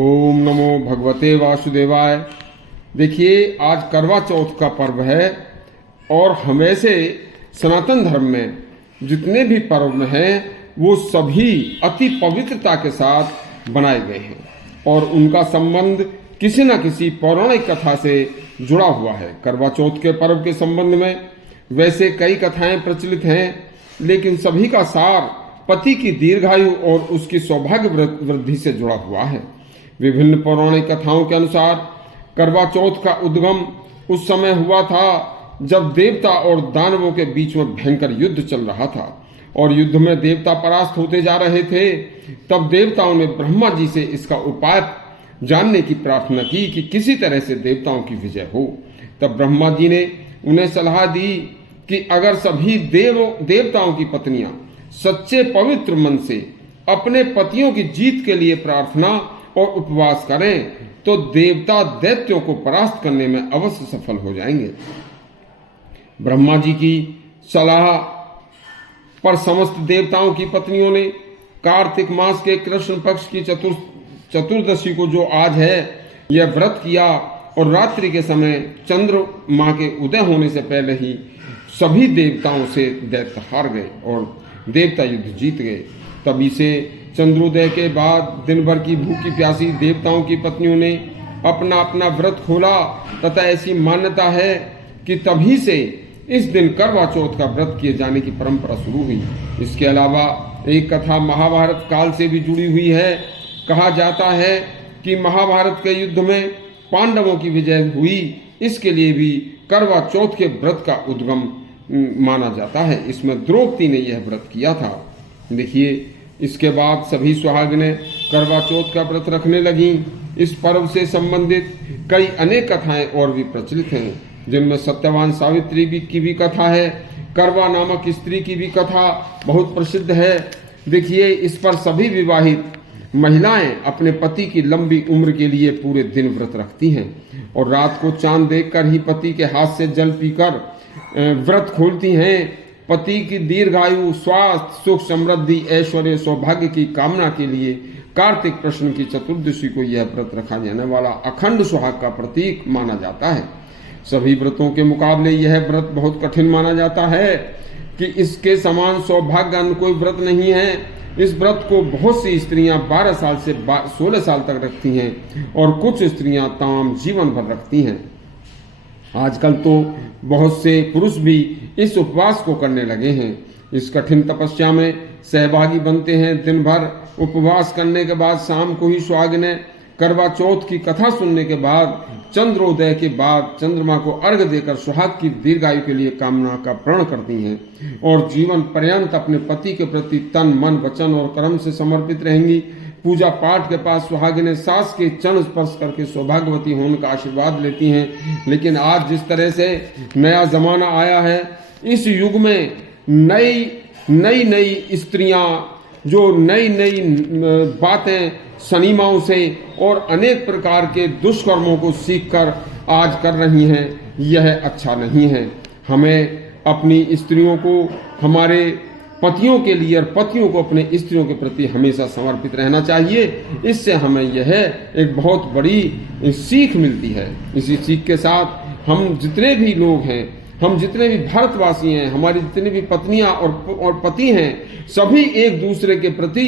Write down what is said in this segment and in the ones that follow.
ओम नमो भगवते वासुदेवाय। देखिए, आज करवा चौथ का पर्व है और हमेशा सनातन धर्म में जितने भी पर्व हैं वो सभी अति पवित्रता के साथ बनाए गए हैं और उनका संबंध किसी न किसी पौराणिक कथा से जुड़ा हुआ है। करवा चौथ के पर्व के संबंध में वैसे कई कथाएं प्रचलित हैं, लेकिन सभी का सार पति की दीर्घायु और उसकी सौभाग्य वृद्धि से जुड़ा हुआ है। विभिन्न पौराणिक कथाओं के अनुसार करवा चौथ का उद्गम उस समय हुआ था जब देवता और दानवों के बीच में भयंकर युद्ध चल रहा था और युद्ध में देवता परास्त होते जा रहे थे। तब देवताओं ने ब्रह्मा जी से इसका उपाय जानने की प्रार्थना की कि किसी तरह से देवताओं की विजय हो। तब ब्रह्मा जी ने उन्हें सलाह दी कि अगर सभी देवताओं की पत्नियां सच्चे पवित्र मन से अपने पतियों की जीत के लिए प्रार्थना और उपवास करें तो देवता दैत्यों को परास्त करने में अवश्य सफल हो जाएंगे। ब्रह्मा जी की सलाह पर समस्त देवताओं की पत्नियों ने कार्तिक मास के कृष्ण पक्ष की चतुर्दशी को, जो आज है, यह व्रत किया और रात्रि के समय चंद्रमा के उदय होने से पहले ही सभी देवताओं से दैत्य हार गए और देवता युद्ध जीत गए। तभी से चंद्रोदय के बाद दिन भर की भूखी प्यासी देवताओं की पत्नियों ने अपना अपना व्रत खोला तथा ऐसी मान्यता है कि तभी से इस दिन करवा चौथ का व्रत किए जाने की परंपरा शुरू हुई। इसके अलावा एक कथा महाभारत काल से भी जुड़ी हुई है। कहा जाता है कि महाभारत के युद्ध में पांडवों की विजय हुई, इसके लिए भी करवा चौथ के व्रत का उद्गम माना जाता है। इसमें द्रौपदी ने यह व्रत किया था। देखिए, इसके बाद सभी सुहागिनें करवा चौथ का व्रत रखने लगीं। इस पर्व से संबंधित कई अनेक कथाएं और भी प्रचलित हैं, जिनमें सत्यवान सावित्री की भी कथा है। करवा नामक स्त्री की भी कथा बहुत प्रसिद्ध है। देखिए, इस पर सभी विवाहित महिलाएं अपने पति की लंबी उम्र के लिए पूरे दिन व्रत रखती हैं और रात को चांद देखकर ही पति के हाथ से जल पीकर व्रत खोलती हैं। पति की दीर्घायु, स्वास्थ्य, सुख, समृद्धि, ऐश्वर्य, सौभाग्य की कामना के लिए कार्तिक कृष्ण की चतुर्दशी को यह व्रत रखा जाने वाला अखंड सुहाग का प्रतीक माना जाता है। सभी व्रतों के मुकाबले यह व्रत बहुत कठिन माना जाता है कि इसके समान सौभाग्य कोई व्रत नहीं है। इस व्रत को बहुत सी स्त्रियां 12 साल से 16 साल तक रखती हैं और कुछ स्त्रियां तमाम जीवन भर रखती हैं। आजकल तो बहुत से पुरुष भी इस उपवास को करने लगे हैं। इस कठिन तपस्या में सहभागी बनते हैं। दिन भर उपवास करने के बाद शाम को ही सुहागिनें करवा चौथ की कथा सुनने के बाद चंद्रोदय के बाद चंद्रमा को अर्घ्य देकर सुहाग की दीर्घायु के लिए कामना का प्रण करती हैं और जीवन पर्यंत अपने पति के प्रति तन, मन, वचन और कर्म से समर्पित रहेंगी। पूजा पाठ के पास सुहागिनें सास के चरण स्पर्श करके सौभाग्यवती होने का आशीर्वाद लेती हैं। लेकिन आज जिस तरह से नया जमाना आया है, इस युग में नई स्त्रियां जो नई बातें सनीमाओं से और अनेक प्रकार के दुष्कर्मों को सीखकर आज कर रही हैं, यह अच्छा नहीं है। हमें अपनी स्त्रियों को हमारे पतियों के लिए और पतियों को अपने स्त्रियों के प्रति हमेशा समर्पित रहना चाहिए। इससे हमें यह एक बहुत बड़ी सीख मिलती है। इसी सीख के साथ हम जितने भी लोग हैं, हम जितने भी भारतवासी हैं, हमारी जितनी भी पत्नियां और पति हैं, सभी एक दूसरे के प्रति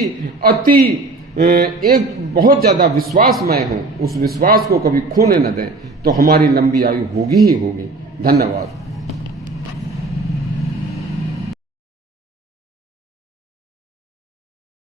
एक बहुत ज़्यादा विश्वासमय हो। उस विश्वास को कभी खोने न दें तो हमारी लंबी आयु होगी ही होगी। धन्यवाद।